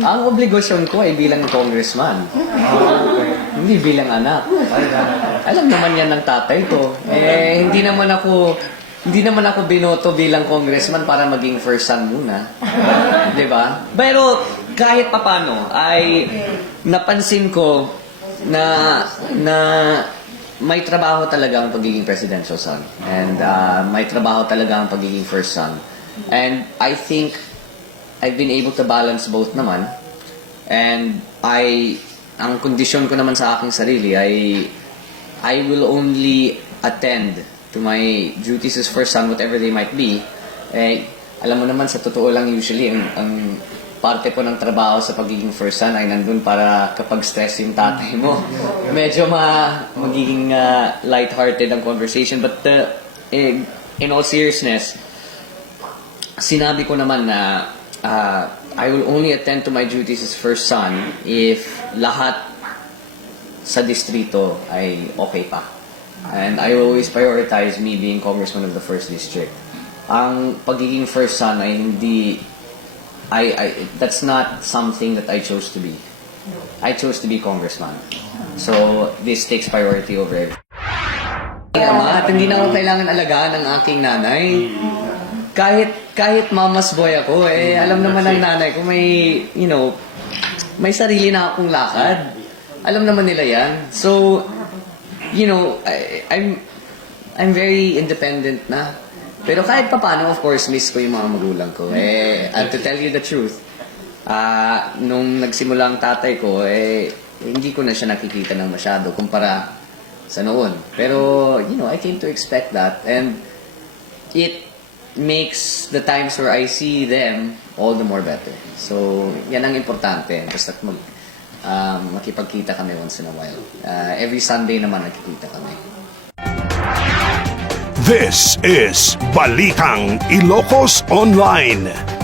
Ang obligasyon ko ay bilang congressman. hindi bilang anak. Alam naman yan ng tatay ko. Eh, hindi naman ako hindi naman ako binoto bilang congressman para maging first son muna. 'Di ba? Pero kahit papano ay napansin ko na na may trabaho talaga ang pagiging presidential son. And uh, may trabaho talaga ang pagiging first son. And I think I've been able to balance both naman. And I, ang kondisyon ko naman sa aking sarili ay I will only attend to my duties as first son, whatever they might be. Eh, alam mo naman, sa totoo lang usually, ang, ang parte po ng trabaho sa pagiging first son ay nandun para kapag stress yung tatay mo, medyo ma, magiging uh, lighthearted ang conversation. But uh, in all seriousness, sinabi ko naman na uh, I will only attend to my duties as first son if lahat sa distrito ay okay pa. And I will always prioritize me being congressman of the first district. Ang pagiging first son ay hindi I, I that's not something that I chose to be. I chose to be congressman. So this takes priority over everything. Ama, at hindi na ako kailangan alagaan ng aking nanay. Kahit kahit mama's boy ako, eh, alam naman ng nanay ko may, you know, may sarili na akong lakad. Alam naman nila yan. So, you know, I, I'm, I'm very independent na. Pero kahit papano, of course, miss ko yung mga magulang ko. Eh, and to tell you the truth, ah, nung nagsimula ang tatay ko, eh, hindi ko na siya nakikita ng masyado kumpara sa noon. Pero, you know, I came to expect that. And it makes the times where I see them all the more better. So, yan ang importante. Basta mag, um, makipagkita kami once in a while. Uh, every Sunday naman nakikita kami. This is Balitang Ilocos Online.